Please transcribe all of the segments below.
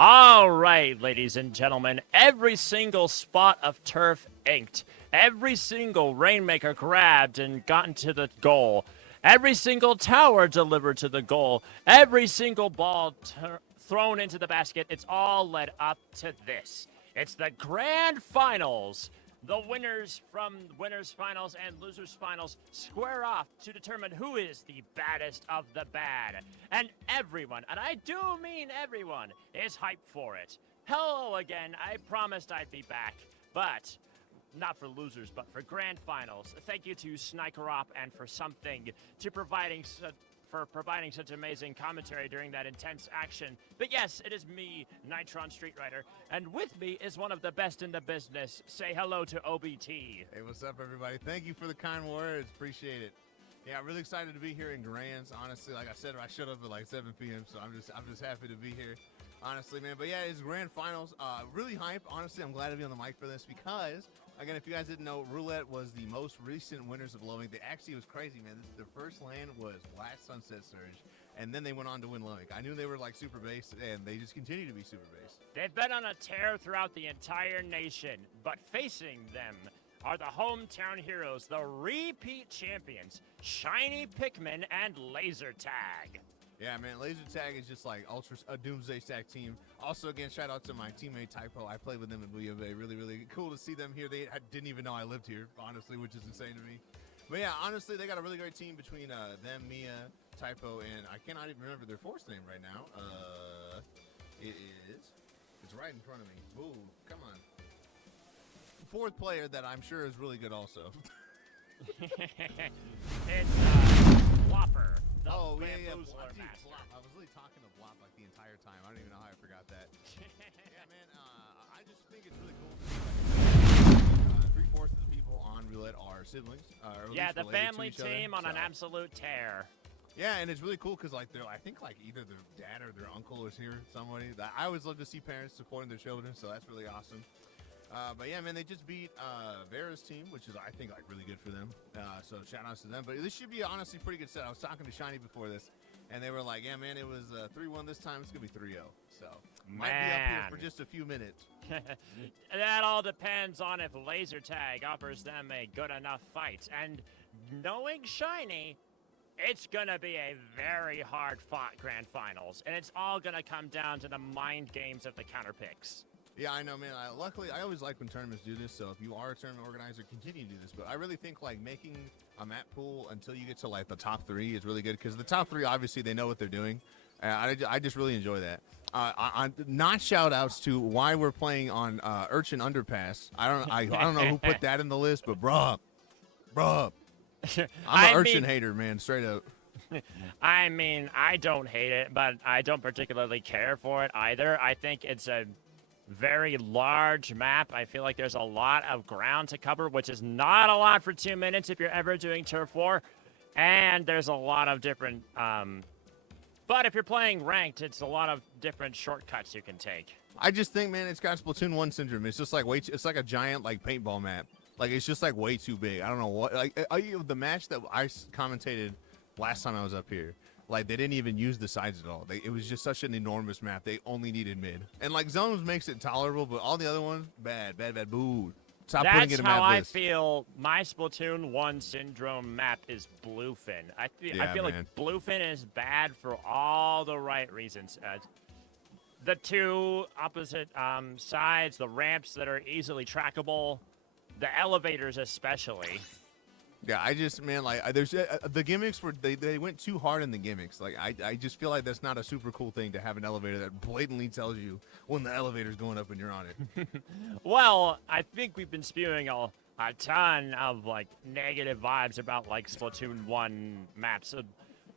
All right, ladies and gentlemen, every single spot of turf inked, every single Rainmaker grabbed and gotten to the goal, every single tower delivered to the goal, every single ball thrown into the basket, it's all led up to this. It's the grand finals. The winners from winners finals and losers finals square off to determine who is the baddest of the bad. And everyone, and I do mean everyone, is hyped for it. Hello again, I promised I'd be back, but not for losers, but for grand finals. Thank you to Snikerop and for something to providing such amazing commentary during that intense action. But yes, it is me, Nitron Street Rider, and with me is one of the best in the business. Say hello to OBT. Hey, what's up, everybody? Thank you for the kind words. Appreciate it. Yeah, I'm really excited to be here in Grands. Honestly, like I said, I showed up at like 7 p.m., so I'm just happy to be here. Honestly, man. But yeah, it's grand finals. Really hype. Honestly, I'm glad to be on the mic for this because, again, if you guys didn't know, Roulette was the most recent winners of Lowick. It was crazy, man. The first LAN was Last Sunset Surge, and then they went on to win Lowick. I knew they were like super base, and they just continue to be super base. They've been on a tear throughout the entire nation, but facing them are the hometown heroes, the repeat champions, Shiny Pikmin and Laser Tag. Yeah, man, Laser Tag is just like a doomsday stack team. Also, again, shout out to my teammate Typo. I played with them in Blue Bay. Really, really cool to see them here. They didn't even know I lived here, honestly, which is insane to me. But yeah, honestly, they got a really great team between them, Mia, Typo, and I cannot even remember their fourth name right now. It's right in front of me. Ooh, come on. Fourth player that I'm sure is really good also. It's Flopper. Oh, yeah. I was really talking to Blop like the entire time. I don't even know how I forgot that. Yeah, man, I just think it's really cool. 3/4 of the people on Roulette are siblings. Yeah, the family team on an absolute tear. Yeah, and it's really cool because like I think like either their dad or their uncle is here. Somebody. I always love to see parents supporting their children, so that's really awesome. But yeah, man, they just beat Vera's team, which is, I think, like really good for them. So shout outs to them. But this should be honestly pretty good set. I was talking to Shiny before this, and they were like, yeah, man, it was 3-1 this time. It's going to be 3-0. So might be up here for just a few minutes. That all depends on if Laser Tag offers them a good enough fight. And knowing Shiny, it's going to be a very hard-fought grand finals. And it's all going to come down to the mind games of the counter picks. Yeah, I know, man. Luckily, I always like when tournaments do this. So if you are a tournament organizer, continue to do this. But I really think like making a map pool until you get to like the top 3 is really good because the top 3 obviously they know what they're doing. I just really enjoy that. Not shout outs to why we're playing on Urchin Underpass. I don't know who put that in the list, but bruh, I'm an Urchin hater, man, straight up. I mean, I don't hate it, but I don't particularly care for it either. I think it's a very large map. I feel like there's a lot of ground to cover, which is not a lot for 2 minutes if you're ever doing Turf War. And there's a lot of different, but if you're playing ranked, it's a lot of different shortcuts you can take. I just think, man, it's got Splatoon 1 syndrome. It's just like it's like a giant like paintball map. Like it's just like way too big. I don't know what. Like the match that I commentated last time I was up here. Like, they didn't even use the sides at all. It was just such an enormous map. They only needed mid. And, like, zones makes it tolerable, but all the other ones, bad, boo. Stop putting it in map list. That's how I feel. My Splatoon 1 syndrome map is Bluefin. I feel like Bluefin is bad for all the right reasons. The two opposite sides, the ramps that are easily trackable, the elevators especially. Yeah, I just, man, like, there's the gimmicks were they went too hard in the gimmicks. Like, I just feel like that's not a super cool thing to have an elevator that blatantly tells you when the elevator's going up and you're on it. Well, I think we've been spewing a ton of like negative vibes about like Splatoon 1 maps. So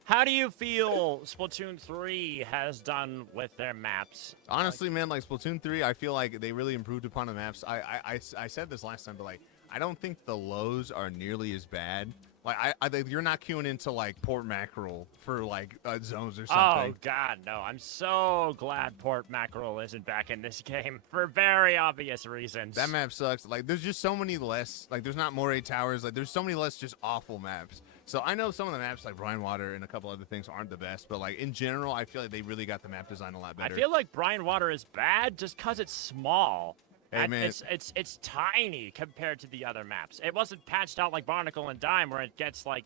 how do you feel Splatoon 3 has done with their maps? Honestly, man, like Splatoon 3, I feel like they really improved upon the maps. I said this last time, but like, I don't think the lows are nearly as bad. Like, I think you're not queuing into, like, Port Mackerel for, like, zones or something. Oh, God, no. I'm so glad Port Mackerel isn't back in this game for very obvious reasons. That map sucks. Like, there's just so many less. Like, there's not Moray Towers. Like, there's so many less just awful maps. So I know some of the maps like Brine Water and a couple other things aren't the best, but like in general, I feel like they really got the map design a lot better. I feel like Brine Water is bad just because it's small. Hey, And man. it's tiny compared to the other maps. It wasn't patched out like Barnacle and Dime where it gets like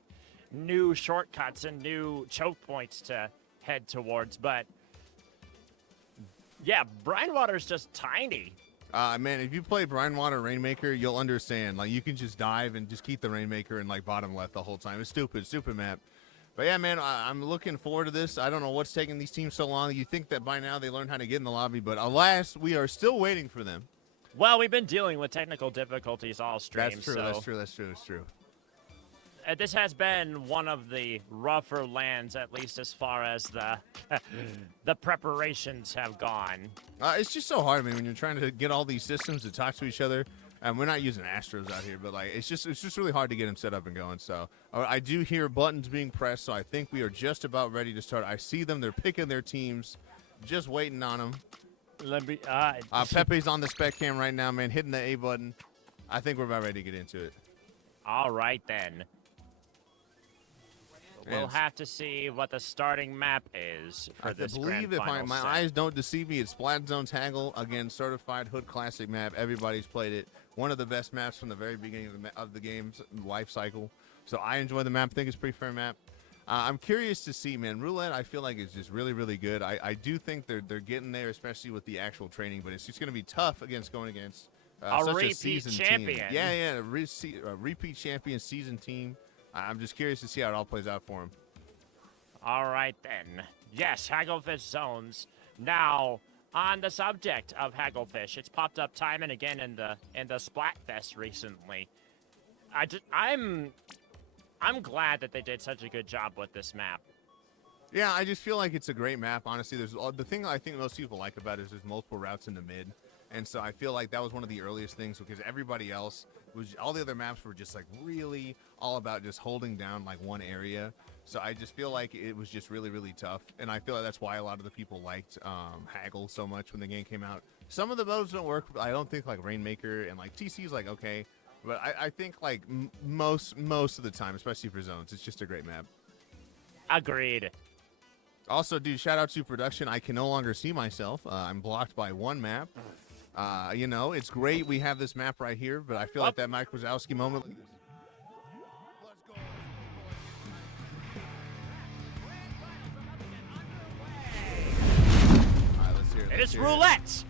new shortcuts and new choke points to head towards, but yeah, Brine Water is just tiny. Man, if you play Brine Water Rainmaker, you'll understand. Like, you can just dive and just keep the Rainmaker in, like, bottom left the whole time. It's stupid map. But, yeah, man, I'm looking forward to this. I don't know what's taking these teams so long. You think that by now they learned how to get in the lobby, but alas, we are still waiting for them. Well, we've been dealing with technical difficulties all stream. That's true, so that's true. this has been one of the rougher lands, at least as far as the the preparations have gone. It's just so hard, man, when you're trying to get all these systems to talk to each other. And we're not using Astros out here, but like it's just really hard to get them set up and going. So I do hear buttons being pressed, so I think we are just about ready to start. I see them; they're picking their teams, just waiting on them. Let me. Pepe's on the spec cam right now, man, hitting the A button. I think we're about ready to get into it. All right then. We'll have to see what the starting map is for this grand believe if final my set. eyes don't deceive me, it's Splatoon Tangle. Again, certified Hood Classic map. Everybody's played it. One of the best maps from the very beginning of the game's life cycle. So I enjoy the map. I think it's a pretty fair map. I'm curious to see, man. Roulette, I feel like is just really good. I do think they're getting there, especially with the actual training. But it's just going to be tough going against such repeat a seasoned champion. team. Yeah, a repeat champion seasoned team. I'm just curious to see how it all plays out for him. All right, then. Yes, Hagglefish zones. Now, on the subject of Hagglefish, it's popped up time and again in the Splatfest recently. I'm glad that they did such a good job with this map. Yeah, I just feel like it's a great map. Honestly, there's the thing I think most people like about it is there's multiple routes in the mid. And so I feel like that was one of the earliest things because everybody else all the other maps were just like really all about just holding down like one area. So I just feel like it was just really tough. And I feel like that's why a lot of the people liked Haggle so much when the game came out. Some of the modes don't work. I don't think like Rainmaker and like TC is like okay. But I think like most of the time, especially for zones, it's just a great map. Agreed. Also, dude, shout out to production. I can no longer see myself. I'm blocked by one map. You know, it's great we have this map right here, but I feel like that Mike Wazowski moment. Let's go. All right, let's hear it. It is roulette.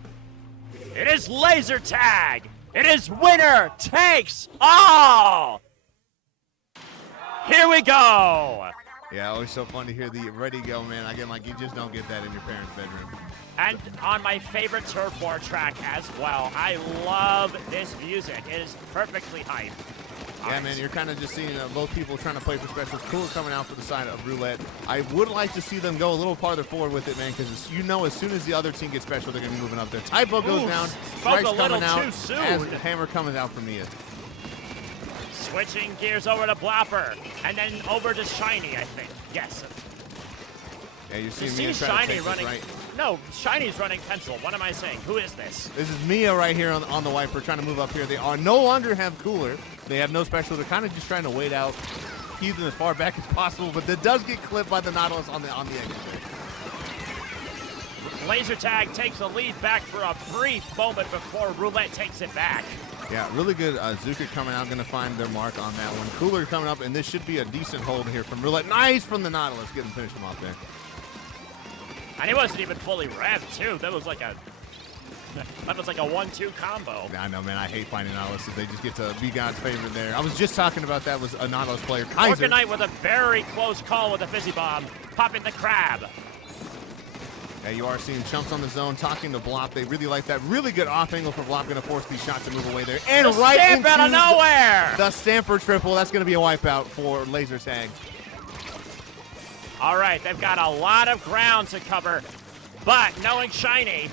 It is laser tag. It is winner takes all. Here we go. Yeah, always so fun to hear the ready go, man. Again, like you just don't get that in your parents' bedroom. And on my favorite Turf War track as well. I love this music. It is perfectly hyped. Yeah, man, you're kind of just seeing both people trying to play for specials. Cooler coming out for the side of Roulette. I would like to see them go a little farther forward with it, man, because you know as soon as the other team gets special, they're going to be moving up there. Typo goes down. Strike's coming out as the hammer comes out from Mia. Switching gears over to Blopper, and then over to Shiny, I think. Yes. Yeah, you're seeing you Mia see try Shiny to take running. this, right? No, Shiny's running pencil. What am I saying? Who is this? This is Mia right here on the wiper trying to move up here. They are no longer have Cooler. They have no special. They're kind of just trying to wait out Heathen as far back as possible, but that does get clipped by the Nautilus on the exit there. Laser tag takes the lead back for a brief moment before Roulette takes it back. Yeah, really good. Zuka coming out, going to find their mark on that one. Cooler coming up, and this should be a decent hold here from Roulette. Nice from the Nautilus, getting finish him off there. And he wasn't even fully revved, too. That was like a 1-2 combo. I know, man. I hate finding Nautilus. They just get to be God's favorite there. I was just talking about that was a Nautilus player. Kaiser. Orcanite with a very close call with a Fizzy Bomb. Popping the crab. Yeah, you are seeing Chumps on the zone, talking to Blop. They really like that. Really good off angle for Blop. Going to force these shots to move away there. And right stamp into out of nowhere. The Stamper triple. That's going to be a wipeout for Laser Tag. All right, they've got a lot of ground to cover. But knowing Shiny,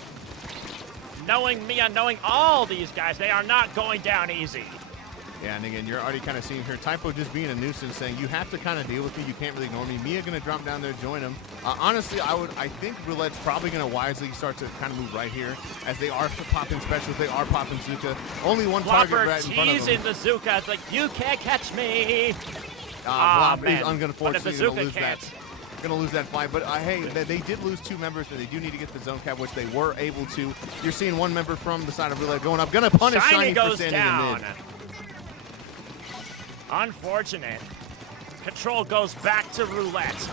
knowing Mia, knowing all these guys, they are not going down easy. Yeah, and again, you're already kind of seeing here Typo just being a nuisance, saying you have to kind of deal with me. You can't really ignore me. Mia going to drop down there, join him. Honestly, I think Roulette's probably going to wisely start to kind of move right here, as they are popping specials. They are popping Zuka. Only one target right in front of them. Teasing the Zuka. It's like, you can't catch me. Ah, Blob man. is But if unfortunately Bazooka going to lose can't. that. Going to lose that fight, but hey, they did lose 2 members, and they do need to get the zone cap, which they were able to. You're seeing 1 member from the side of Roulette going up. Going to punish Shiny for goes standing down. in mid. Unfortunate. Control goes back to Roulette.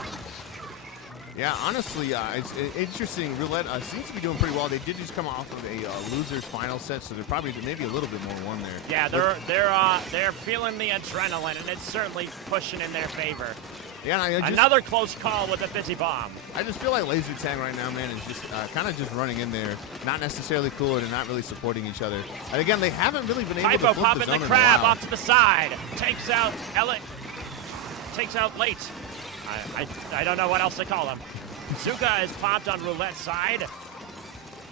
Yeah, honestly, it's interesting. Roulette seems to be doing pretty well. They did just come off of a losers final set, so they're probably maybe a little bit more won there. Yeah, they're feeling the adrenaline, and it's certainly pushing in their favor. Yeah, another close call with a busy bomb. I just feel like laser tag right now, man, is just kind of just running in there, not necessarily cool, and not really supporting each other. And again, they haven't really been able to flip popping the zone the crab in a while. off to the side, takes out late. I don't know what else to call him. Zuka is popped on Roulette's side.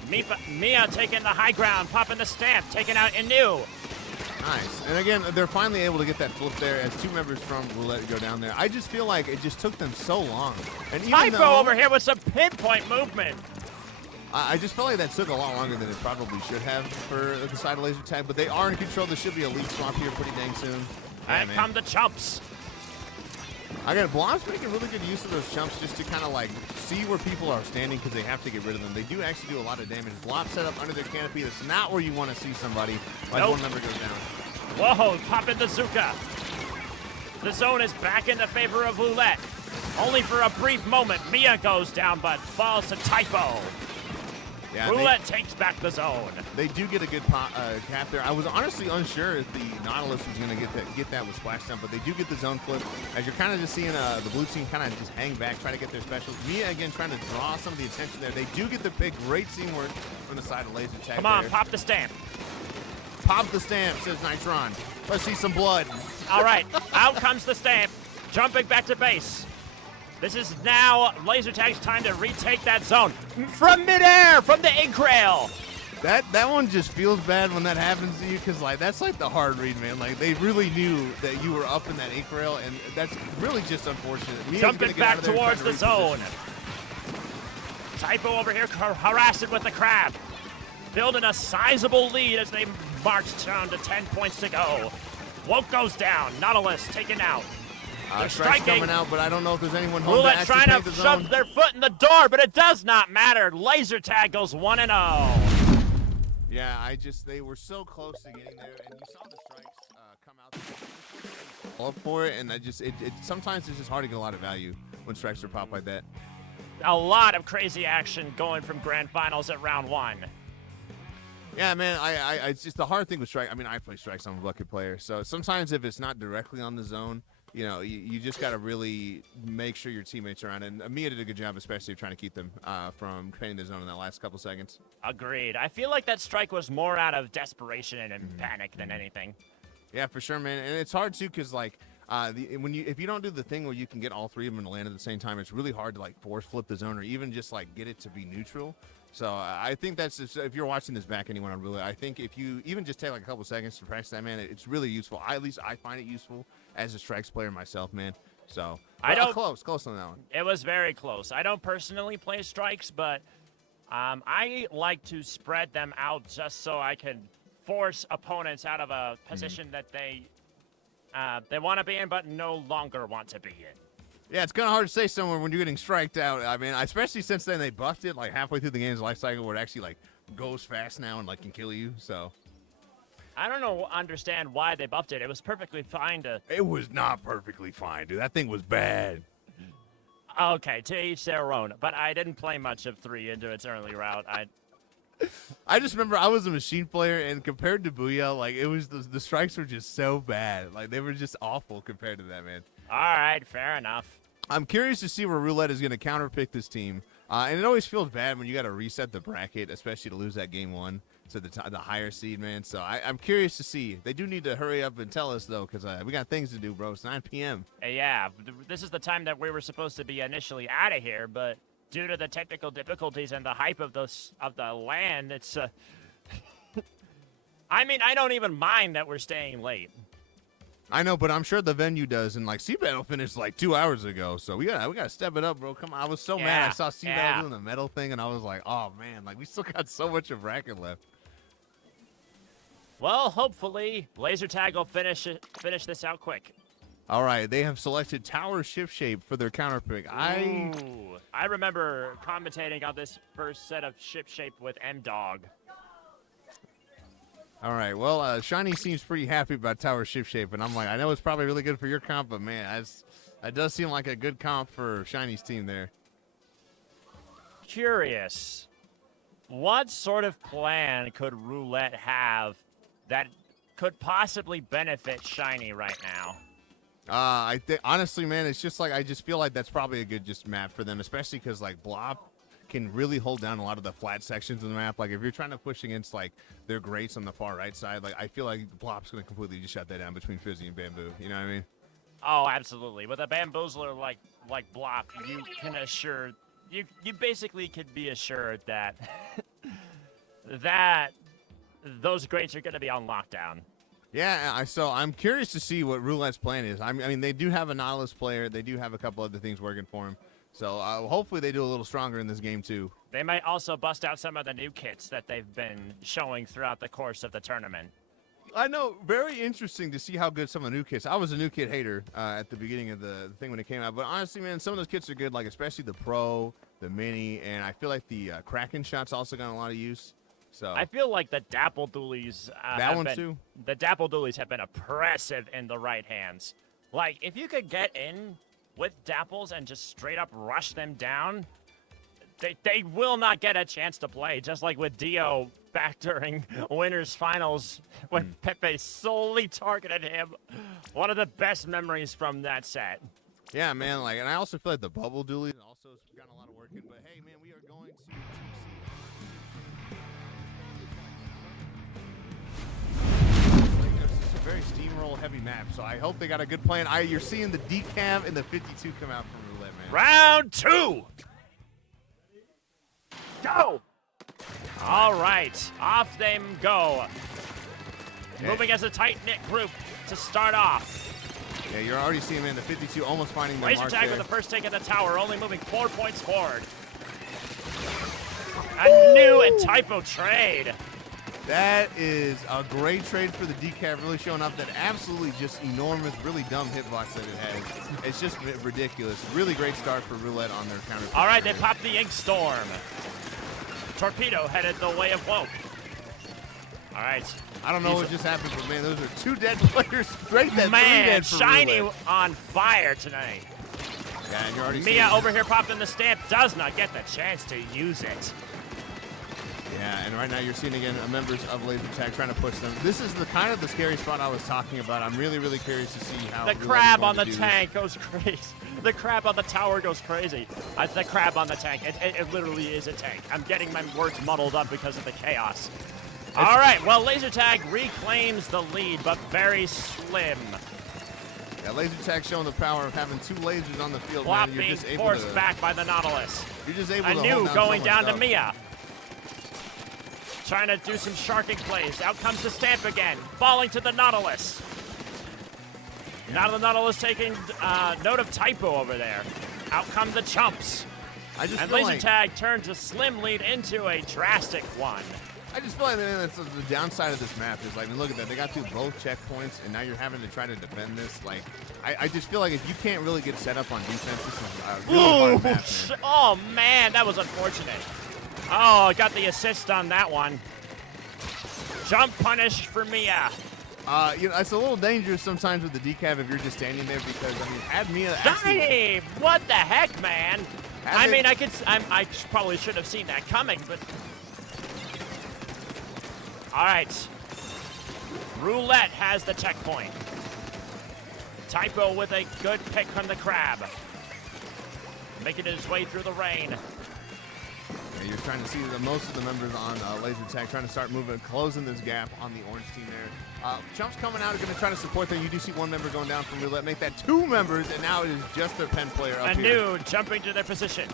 Mia taking the high ground, popping the stamp, taking out Inu. Nice. And again, they're finally able to get that flip there as 2 members from Roulette go down there. I just feel like it just took them so long. And even Typo over here with some pinpoint movement. I just felt like that took a lot longer than it probably should have for the side of laser tag, but they are in control. There should be a lead swap here pretty dang soon. And come the chumps. Again, Blob's making really good use of those chumps just to kind of like see where people are standing because they have to get rid of them. They do actually do a lot of damage. Blob set up under their canopy. That's not where you want to see somebody. Like Nope. 1 member goes down. Whoa, popping the Zuka. The zone is back in the favor of Roulette. Only for a brief moment, Mia goes down but falls to Typo. Yeah, Roulette takes back the zone. They do get a good cap there. I was honestly unsure if the Nautilus was going to get that with Splashdown, but they do get the zone flip. As you're kind of just seeing the blue team kind of just hang back, try to get their specials. Mia, again, trying to draw some of the attention there. They do get the pick. Great teamwork from the side of laser tag. Come on, there. pop the stamp. Pop the stamp, says Nitron. Let's see some blood. All right, out comes the stamp. Jumping back to base. This is now laser tag's time to retake that zone. From midair, from the egg rail. That one just feels bad when that happens to you because like that's like the hard read, man. Like they really knew that you were up in that ink rail, and that's really just unfortunate. Mia's Jumping gonna get out back of there towards the trying to zone. Typo over here harassing with the crab. Building a sizable lead as they march down to 10 points to go. Woke goes down. Nautilus taken out. They're Strike's striking. coming out, but I don't know if there's anyone home Roulette to actually trying take to the shove zone. their foot in the door, but it does not matter. Laser tag goes 1-0. Yeah, they were so close to getting there, and you saw the strikes come out. All up for it, and sometimes it's just hard to get a lot of value when strikes are popped like that. A lot of crazy action going from grand finals at round 1. Yeah, man, it's just the hard thing with strike. I mean, I play strikes. I'm a bucket player, so sometimes if it's not directly on the zone, you know, you just got to really make sure your teammates are on. And Mia did a good job, especially trying to keep them from painting the zone in that last couple seconds. Agreed. I feel like that strike was more out of desperation and panic than anything. Yeah, for sure, man. And it's hard too, cause like if you don't do the thing where you can get all 3 of them to land at the same time, it's really hard to like force flip the zone or even just like get it to be neutral. So I think that's just, if you're watching this back, anyone on Roulette, I think if you even just take like a couple seconds to practice that, man, it's really useful. At least I find it useful as a strikes player myself, man. So close on that one. It was very close. I don't personally play strikes, but I like to spread them out just so I can force opponents out of a position that they want to be in, but no longer want to be in. Yeah, it's kind of hard to say somewhere when you're getting striked out. I mean, especially since then they buffed it like halfway through the game's life cycle where it actually like goes fast now and like can kill you. So I don't understand why they buffed it. It was perfectly fine to. It was not perfectly fine, dude. That thing was bad. Okay, to each their own. But I didn't play much of 3 into its early route. I just remember I was a machine player, and compared to Booyah, like it was the strikes were just so bad. Like they were just awful compared to that, man. All right, fair enough. I'm curious to see where Roulette is going to counterpick this team. And it always feels bad when you got to reset the bracket, especially to lose that game 1 to the higher seed, man. So I'm curious to see. They do need to hurry up and tell us, though, because we got things to do, bro. It's 9 p.m. Yeah, this is the time that we were supposed to be initially out of here, but due to the technical difficulties and the hype of the LAN, it's... I mean, I don't even mind that we're staying late. I know, but I'm sure the venue does, and like C-Battle finished like 2 hours ago, so we gotta step it up, bro. Come on, I was so mad I saw C-Battle doing the medal thing, and I was like, oh man, like we still got so much of bracket left. Well, hopefully, laser tag will finish this out quick. All right, they have selected Tower Ship Shape for their counter pick. Ooh, I remember commentating on this first set of ship shape with M-Dog. All right, well, Shiny seems pretty happy about Tower Ship Shape, and I'm like, I know it's probably really good for your comp, but man, that does seem like a good comp for Shiny's team there. Curious, what sort of plan could Roulette have that could possibly benefit Shiny right now? I think honestly, man, it's just like I just feel like that's probably a good just map for them, especially because like Blob can really hold down a lot of the flat sections of the map. Like if you're trying to push against like their greats on the far right side, like I feel like Blob's gonna completely just shut that down between Fizzy and Bamboo. You know what I mean? Oh, absolutely. With a bamboozler like Blop, you can assure you basically could be assured that that those greats are going to be on lockdown. Yeah, so I'm curious to see what Roulette's plan is. I mean, they do have a Nautilus player. They do have a couple other things working for him. So hopefully they do a little stronger in this game too. They might also bust out some of the new kits that they've been showing throughout the course of the tournament. I know, very interesting to see how good some of the new kits. I was a new kit hater at the beginning of the thing when it came out, but honestly, man, some of those kits are good, like especially the Pro, the Mini, and I feel like the Kraken shot's also got a lot of use. So I feel like the Dapple Dualies the Dapple Dualies have been oppressive in the right hands. Like, if you could get in with Dapples and just straight up rush them down, they will not get a chance to play, just like with Dio back during Winners Finals when Pepe solely targeted him. One of the best memories from that set. Yeah, man, like, and I also feel like the Bubble Dualies also got a lot of work in, but hey, man, we are going to it's a very steamroll heavy map, so I hope they got a good plan. You're seeing the decam and the 52 come out from Roulette, man. Round 2. Go! All right, off they go. Yeah. Moving as a tight-knit group to start off. Yeah, you're already seeing, man, the 52 almost finding their Laser mark tag there. with the first take of the tower, only moving 4 points forward. A new and typo trade. That is a great trade for the decaf, really showing off that absolutely just enormous, really dumb hitbox that it has. It's just ridiculous. Really great start for Roulette on their counter. All right, they popped the Ink Storm. Torpedo headed the way of Woke. All right. I don't know what just happened, but man, those are 2 dead players straight. That 3 dead for Shiny Roulette. on fire tonight. Yeah, and you're already Mia seeing over here popping the stamp, does not get the chance to use it. Yeah, and right now you're seeing again members of Laser Tag trying to push them. This is the kind of the scary spot I was talking about. I'm really, really curious to see how The Roulette crab is going on the to do tank goes crazy. The crab on the tower goes crazy. It's the crab on the tank. It literally is a tank. I'm getting my words muddled up because of the chaos. All right, well, Laser Tag reclaims the lead, but very slim. Yeah, Laser Tag showing the power of having 2 lasers on the field, Flop man. You're being just able forced to, back by the Nautilus. You're just able A to new hold down going so down much to Mia. Trying to do some sharking plays. Out comes the stamp again. Falling to the Nautilus. Now the Nautilus taking note of typo over there. Out come the chumps. I just And feel Laser like, Tag turns a slim lead into a drastic one. I just feel like, man, that's the downside of this map is like, I mean, look at that. They got through both checkpoints, and now you're having to try to defend this. Like, I just feel like if you can't really get set up on defense, this is a really hard map, man. Oh, man, that was unfortunate. Oh, got the assist on that one. Jump punish for Mia. You know, it's a little dangerous sometimes with the decaf if you're just standing there because, I mean, had Mia actually... Dave, what the heck, man? I probably should have seen that coming, but... All right. Roulette has the checkpoint. Typo with a good pick from the crab. Making his way through the rain. Yeah, you're trying to see most of the members on Laser Tag trying to start moving, closing this gap on the orange team there. Chumps coming out are going to try to support there. You do see 1 member going down from Roulette. Make that 2 members, and now it is just their pen player up here. Anu jumping to their position.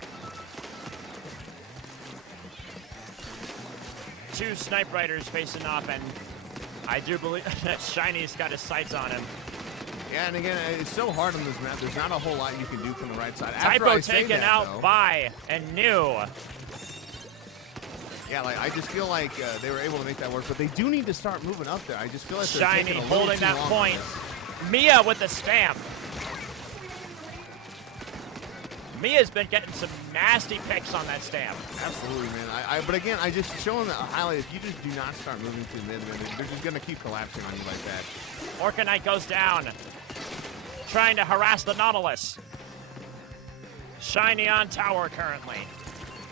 2 Snipe Riders facing off, and I do believe that Shiny's got his sights on him. Yeah, and again, it's so hard on this map. There's not a whole lot you can do from the right side. Typo taken out by Anu. Yeah, like I just feel like they were able to make that work, but they do need to start moving up there. I just feel like they're Shiny taking a little holding too that long point. on this. Mia with the stamp. Mia's been getting some nasty picks on that stamp. Absolutely, man. But again, I just showing the highlight. If you just do not start moving to mid, man, they're just gonna keep collapsing on you like that. Orca Knight goes down, trying to harass the Nautilus. Shiny on tower currently.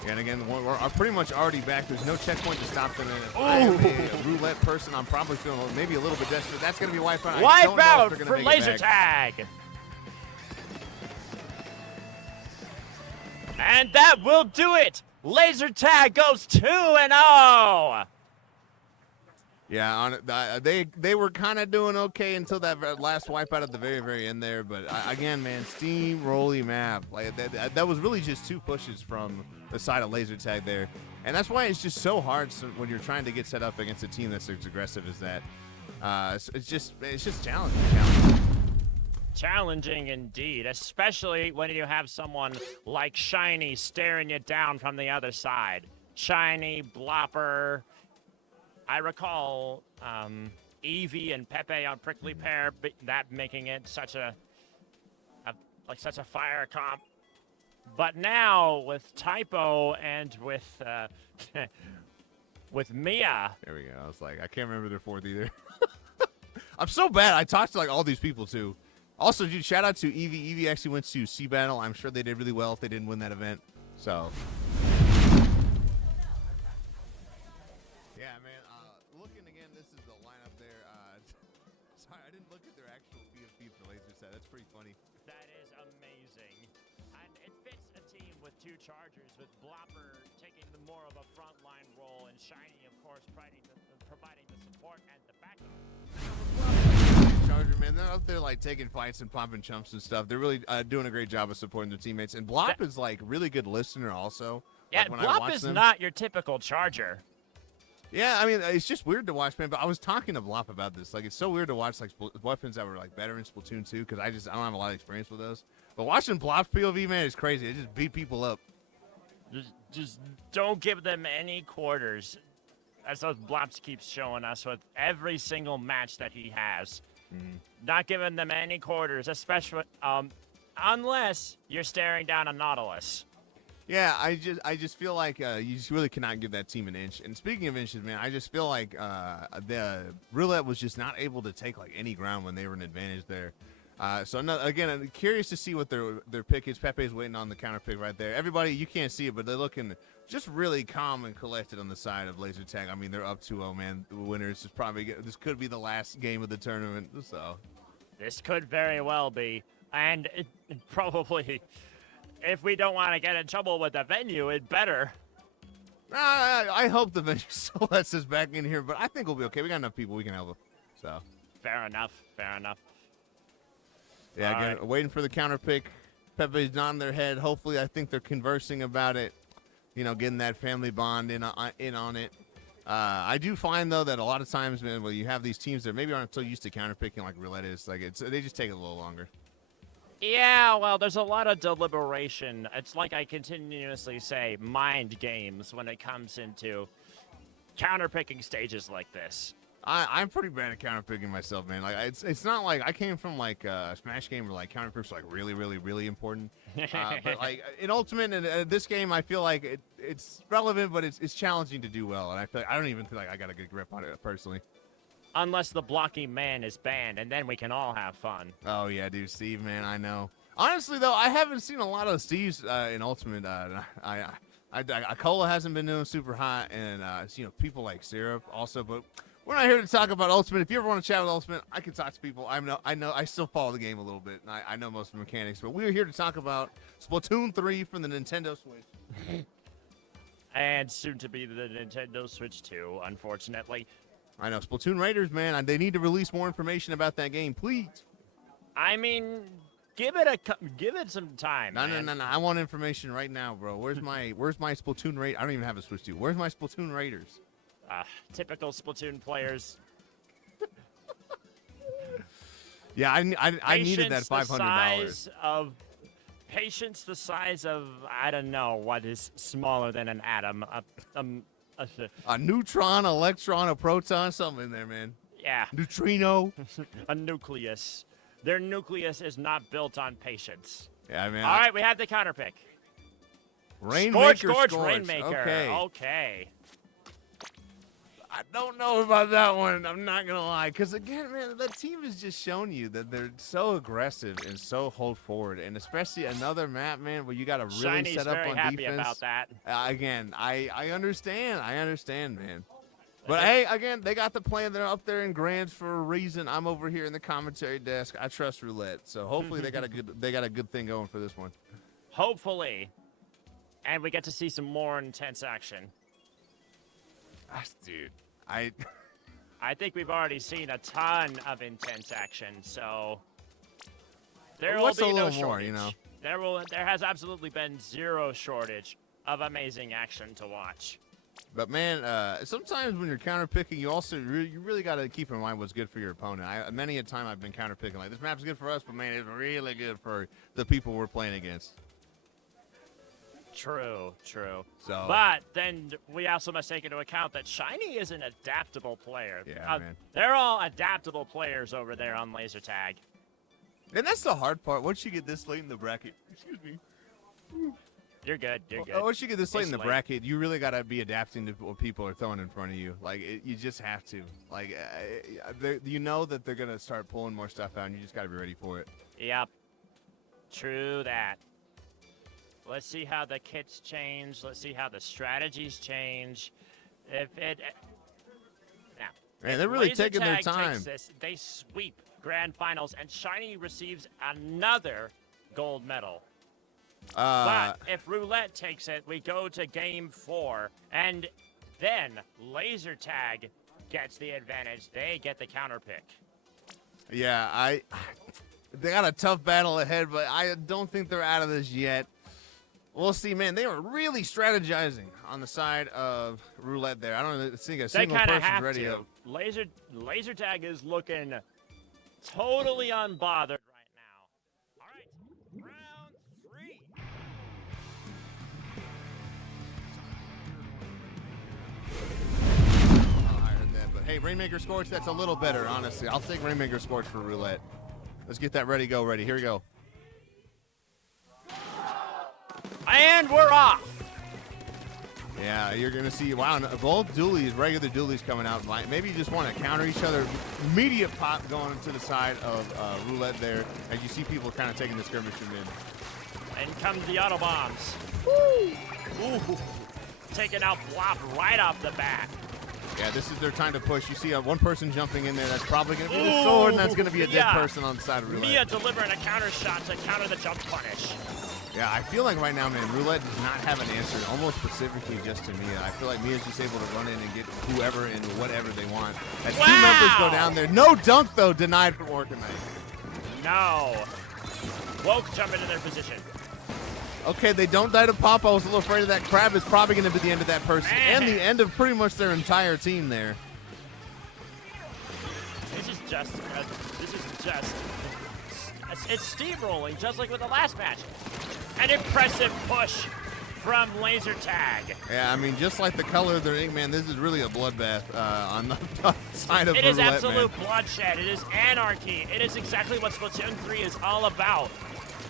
And again, we're pretty much already back. There's no checkpoint to stop them. I am a roulette person. I'm probably feeling maybe a little bit desperate. That's going to be a wipe out. Wipe out for laser tag. And that will do it. Laser tag goes 2-0. Yeah, they were kind of doing okay until that last wipeout at the very, very end there. But again, man, steamrolly map. Like that was really just 2 pushes from the side of laser tag there, and that's why it's just so hard when you're trying to get set up against a team that's as aggressive as that. It's just challenging. Challenging indeed, especially when you have someone like Shiny staring you down from the other side. Shiny, Blopper. I recall Eevee and Pepe on Prickly Pear, that making it such a fire comp. But now with Typo and with with Mia. There we go. I was like, I can't remember their 4th either. I'm so bad. I talked to like all these people too. Also, dude, shout out to Eevee. Eevee actually went to Sea Battle. I'm sure they did really well if they didn't win that event. So. Yeah, man. Looking again, this is the lineup there. Sorry, I didn't look at their actual PFP for laser set. That's pretty funny. That is amazing. And it fits a team with 2 chargers, with Blopper taking the more of a frontline role, and Shiny, of course, providing the support and the backup. Charger, man, they're up there like taking fights and popping chumps and stuff. They're really doing a great job of supporting their teammates. And Blop is like really good listener also. Yeah, like, Blop is not your typical charger. Yeah, I mean, it's just weird to watch, man. But I was talking to Blop about this. Like, it's so weird to watch like weapons that were like better in Splatoon 2 because I don't have a lot of experience with those. But watching Blop's POV, man, is crazy. It just beat people up. Just don't give them any quarters. That's what Blops keeps showing us with every single match that he has. Not giving them any quarters, especially unless you're staring down a Nautilus. Yeah, I just feel like you just really cannot give that team an inch. And speaking of inches, man, I just feel like the Roulette was just not able to take like any ground when they were in advantage there. So again, I'm curious to see what their pick is. Pepe's waiting on the counter pick right there. Everybody, you can't see it, but they're looking just really calm and collected on the side of laser tag. I mean, they're up 2-0, man. The winners is probably this could be the last game of the tournament. So this could very well be, and it probably. If we don't want to get in trouble with the venue, it better. I hope the venue still lets us back in here, but I think we'll be okay. We got enough people. We can help them. So. Fair enough. Fair enough. Yeah, again, waiting for the counter pick. Pepe's nodding their head. Hopefully, I think they're conversing about it. You know, getting that family bond in on it. I do find, though, that a lot of times, man, when you have these teams that maybe aren't so used to counter picking like Roulette is, like they just take it a little longer. Yeah, well, there's a lot of deliberation. It's like I continuously say, mind games when it comes into counter-picking stages like this. I'm pretty bad at counter picking myself, man. Like it's not like I came from like a Smash game where like counter picks are like really, really, really important. But like in Ultimate and this game, I feel like it's relevant, but it's challenging to do well. And I feel like, I don't even feel like I got a good grip on it personally. Unless the blocking man is banned, and then we can all have fun. Oh, yeah, dude. Steve, man, I know. Honestly, though, I haven't seen a lot of Steves in Ultimate. Cola hasn't been doing super hot, and, people like Syrup also. But we're not here to talk about Ultimate. If you ever want to chat with Ultimate, I can talk to people. I know. I still follow the game a little bit, and I know most of the mechanics. But we're here to talk about Splatoon 3 from the Nintendo Switch. And soon to be the Nintendo Switch 2, unfortunately. I know. Splatoon Raiders, man. They need to release more information about that game, please. I mean, give it some time. No. I want information right now, bro. Where's my Splatoon Raid? I don't even have a Switch 2. Where's my Splatoon Raiders? Typical Splatoon players. Yeah, I needed that $500. Patience the size of, I don't know, what is smaller than an atom. A neutron, electron, a proton, something in there, man. Yeah. Neutrino. A nucleus. Their nucleus is not built on patience. Yeah, man. All right, we have the counter pick. Rainmaker Scorch, Rainmaker. Okay. Okay. I don't know about that one. I'm not gonna lie, because again, man, that team has just shown you that they're so aggressive and so hold forward, and especially another map, man, where you got to really Shiny's set up very on happy defense. about that. Again, I understand, man. But hey, again, they got the plan. They're up there in Grands for a reason. I'm over here in the commentary desk. I trust Roulette, so hopefully they got a good thing going for this one. Hopefully, and we get to see some more intense action. Dude, I think we've already seen a ton of intense action, so there will what's be a no little more, shortage. you know? There has absolutely been zero shortage of amazing action to watch. But man, sometimes when you're counter picking, you really got to keep in mind what's good for your opponent. Many a time I've been counter picking like this map's good for us, but man, it's really good for the people we're playing against. True. So, But then we also must take into account that Shiny is an adaptable player. Yeah, man. They're all adaptable players over there on laser tag. And that's the hard part. Once you get this late in the bracket, excuse me. You're good. Once you get this late in the late. bracket, you really got to be adapting to what people are throwing in front of you. Like, you just have to. Like, you know that they're going to start pulling more stuff out, and you just got to be ready for it. Yep. True that. Let's see how the kits change. Let's see how the strategies change. Now, Man, they're really Laser taking their Tag time. takes this, they sweep grand finals, and Shiny receives another gold medal. But if Roulette takes it, we go to game 4, and then Laser Tag gets the advantage. They get the counter pick. Yeah, they got a tough battle ahead, but I don't think they're out of this yet. We'll see, man. They were really strategizing on the side of Roulette there. I don't think a single person's ready up. Laser Tag is looking totally unbothered right now. All right, round 3. Higher than that, but hey, Rainmaker Scorch, that's a little better, honestly. I'll take Rainmaker Scorch for Roulette. Let's get that ready. Here we go. And we're off. Yeah, you're going to see, wow, both dualies, regular dualies coming out. Maybe you just want to counter each other. Immediate pop going to the side of Roulette there as you see people kind of taking the skirmish in. And comes the auto bombs. Ooh. Taking out Flop right off the bat. Yeah, this is their time to push. You see one person jumping in there. That's probably going to be the sword, and that's going to be a dead person on the side of Roulette. Mia delivering a counter shot to counter the jump punish. Yeah, I feel like right now, man, Roulette does not have an answer almost specifically just to Mia. I feel like Mia's just able to run in and get whoever and whatever they want. As two members go down there. No dunk, though, denied from Orkanite. No. Woke jump into their position. Okay, they don't die to pop. I was a little afraid of that. Crab is probably going to be the end of that person and the end of pretty much their entire team there. This is just it's steamrolling, just like with the last match. An impressive push from Laser Tag. Yeah, I mean, just like the color of their ink, man, this is really a bloodbath on the side of Roulette, It is absolute man. bloodshed. It is anarchy. It is exactly what Splatoon 3 is all about.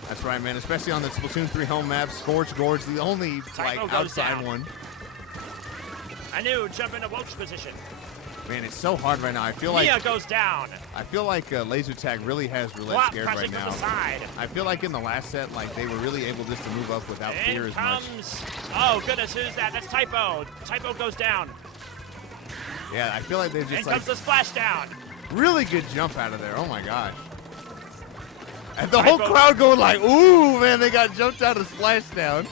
That's right, man, especially on the Splatoon 3 home map. Scorch Gorge, the only outside one. Anu jump into Woke's position. Man, it's so hard right now. I feel like Mia goes down. I feel like Laser Tag really has Roulette scared right now. To the side. I feel like in the last set, like they were really able just to move up without fear as much. Oh goodness, who's that? That's Typo. Typo goes down. Yeah, I feel like they're just In comes the splashdown. Really good jump out of there. Oh my god. And the whole crowd going like, ooh, man, they got jumped out of splashdown.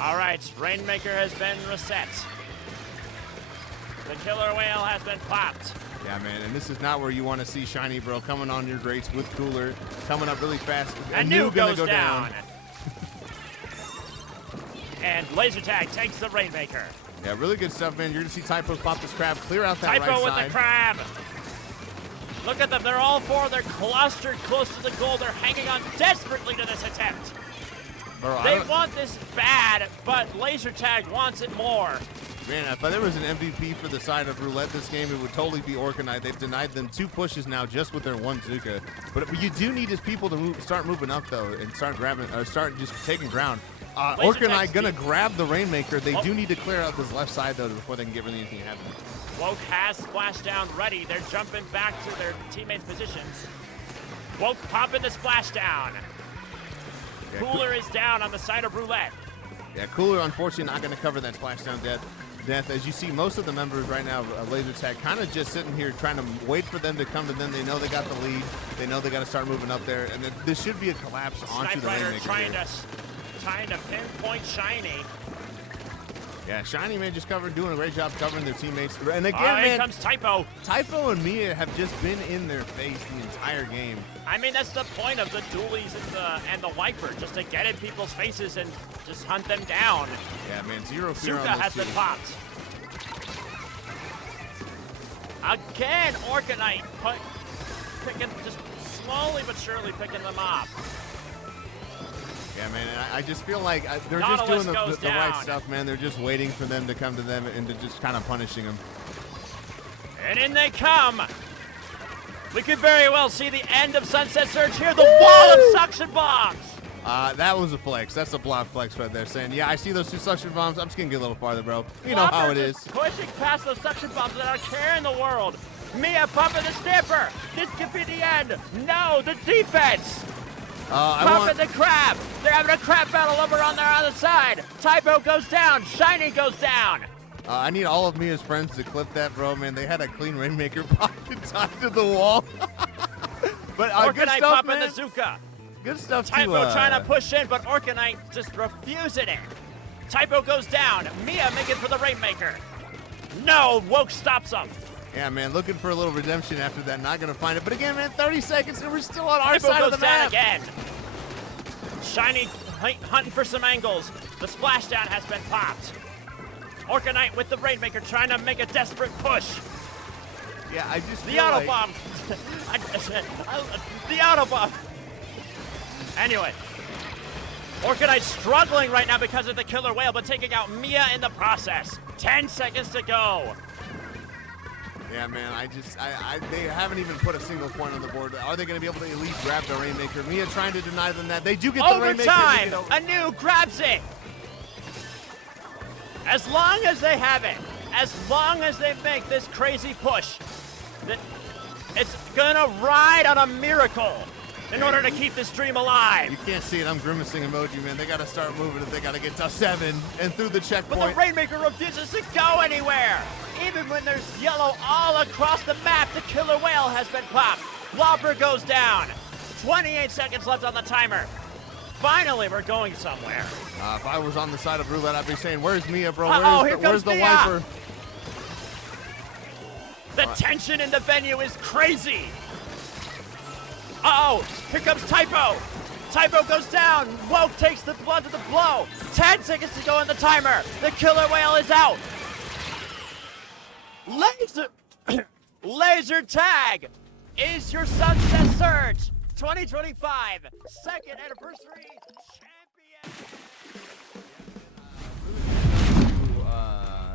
All right, Rainmaker has been reset. The killer whale has been popped. Yeah, man, and this is not where you want to see Shiny Bro coming on your grates with Cooler, coming up really fast. Anu goes down. And Laser Tag takes the Rainmaker. Yeah, really good stuff, man. You're going to see Typo pop this crab, clear out that right side. Typo with the crab. Look at them. They're all four. They're clustered close to the goal. They're hanging on desperately to this attempt. Bro, they want this bad, but Laser Tag wants it more. Man, if there was an MVP for the side of Roulette this game, it would totally be Orkanite. They've denied them 2 pushes now just with their 1 Zuka. But what you do need is people to start moving up, though, and start grabbing, or start just taking ground. Orkanite gonna grab the Rainmaker. They do need to clear out this left side, though, before they can get really anything happening. Woke has splashdown ready. They're jumping back to their teammates' positions. Woke popping the splashdown. Yeah, Cooler is down on the side of Roulette. Yeah, Cooler, unfortunately, not going to cover that splashdown death. As you see, most of the members right now of Laser Tag kind of just sitting here trying to wait for them to come to them. They know they got the lead. They know they got to start moving up there. And then this should be a collapse onto the Rainmaker. trying to pinpoint Shiny. Yeah, Shiny, man, just doing a great job covering their teammates. And again, Here man, comes Typo. Typo and Mia have just been in their face the entire game. I mean, that's the point of the dualies and the wiper, just to get in people's faces and just hunt them down. Yeah, man, zero fear Zuka on those has two. been popped. Again, Orkanite picking, just slowly but surely picking them off. Yeah, man, and I just feel like they're Nautilus just doing the right down. stuff, man. They're just waiting for them to come to them and to just kind of punishing them. And in they come. We could very well see the end of Sunset Surge here. The wall of suction bombs. That was a flex. That's a block flex right there, saying, yeah, I see those 2 suction bombs. I'm just going to get a little farther, bro. You know how it is. Pushing past those suction bombs that are carrying the world. Mia pumping the stamper. This could be the end. No, the defense. Pumping the crab. They're having a crab battle over on their other side. Typo goes down. Shiny goes down. I need all of Mia's friends to clip that, bro, man. They had a clean Rainmaker pop and tied to the wall. But good Orkanite stuff, popping man. the Zuka. Good stuff, Typo trying to push in, but Orkanite just refusing it. Typo goes down. Mia making for the Rainmaker. No, Woke stops him. Yeah, man, looking for a little redemption after that. Not going to find it. But again, man, 30 seconds, and we're still on our Typo side of goes the down map. again. Shiny hunting for some angles. The splashdown has been popped. Orkanite with the Rainmaker trying to make a desperate push. Yeah, I just The feel auto like... bomb. The auto bomb. Anyway, Orkanite struggling right now because of the killer whale, but taking out Mia in the process. 10 seconds to go. Yeah, man, they haven't even put a single point on the board. Are they going to be able to at least grab the Rainmaker? Mia trying to deny them that. They do get the Rainmaker. Overtime. Anu grabs it. As long as they have it, as long as they make this crazy push, it's gonna ride on a miracle in order to keep this dream alive. You can't see it. I'm grimacing emoji, man. They got to start moving if they got to get to 7 and through the checkpoint. But the Rainmaker refuses to go anywhere. Even when there's yellow all across the map, the killer whale has been popped. Lobber goes down. 28 seconds left on the timer. Finally, we're going somewhere. If I was on the side of Roulette, I'd be saying, where's Mia, bro? Where's the Mia? wiper? The tension in the venue is crazy. Uh-oh, here comes Typo. Typo goes down. Woke takes the blood to the blow. 10 seconds to go on the timer. The killer whale is out. Laser tag is your Sunset Surge 2025 second anniversary champion.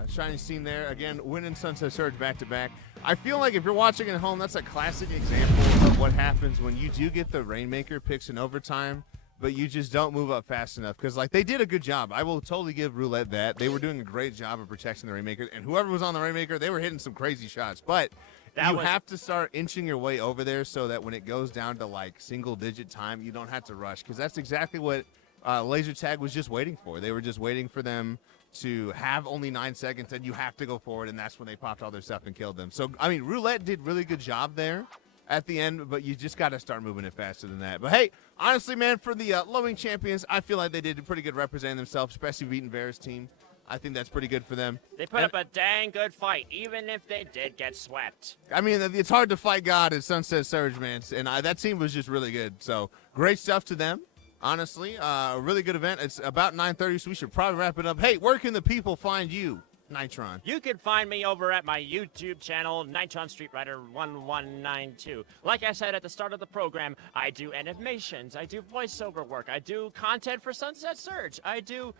Shiny scene there. Again, winning Sunset Surge back-to-back. I feel like if you're watching at home, that's a classic example of what happens when you do get the Rainmaker picks in overtime, but you just don't move up fast enough. Because, like, they did a good job. I will totally give Roulette that. They were doing a great job of protecting the Rainmaker. And whoever was on the Rainmaker, they were hitting some crazy shots. But you have to start inching your way over there so that when it goes down to, like, single-digit time, you don't have to rush. Because that's exactly what Laser Tag was just waiting for. They were just waiting for them to have only 9 seconds, and you have to go forward, and that's when they popped all their stuff and killed them. So, I mean, Roulette did really good job there at the end, but you just got to start moving it faster than that. But, hey, honestly, man, for the Loving Champions, I feel like they did pretty good representing themselves, especially beating Vera's team. I think that's pretty good for them. They put up a dang good fight, even if they did get swept. I mean, it's hard to fight God at Sunset Surge, man, and that team was just really good. So, great stuff to them. Honestly, a really good event. It's about 9:30, so we should probably wrap it up. Hey, where can the people find you, Nitron? You can find me over at my YouTube channel, Nitron Street Rider 1192. Like I said at the start of the program, I do animations, I do voiceover work, I do content for Sunset Surge, I do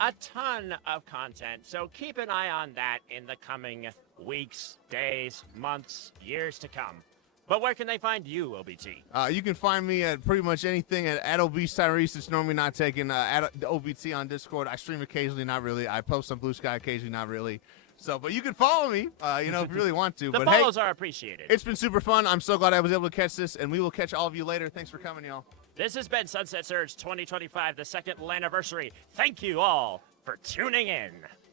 a ton of content. So keep an eye on that in the coming weeks, days, months, years to come. But where can they find you, OBT? You can find me at pretty much anything at Obese Tyrese. It's normally not taken. At OBT on Discord. I stream occasionally, not really. I post on Blue Sky occasionally, not really. So, but you can follow me, if you really want to. The but follows hey, are appreciated. It's been super fun. I'm so glad I was able to catch this, and we will catch all of you later. Thanks for coming, y'all. This has been Sunset Surge 2025, the second anniversary. Thank you all for tuning in.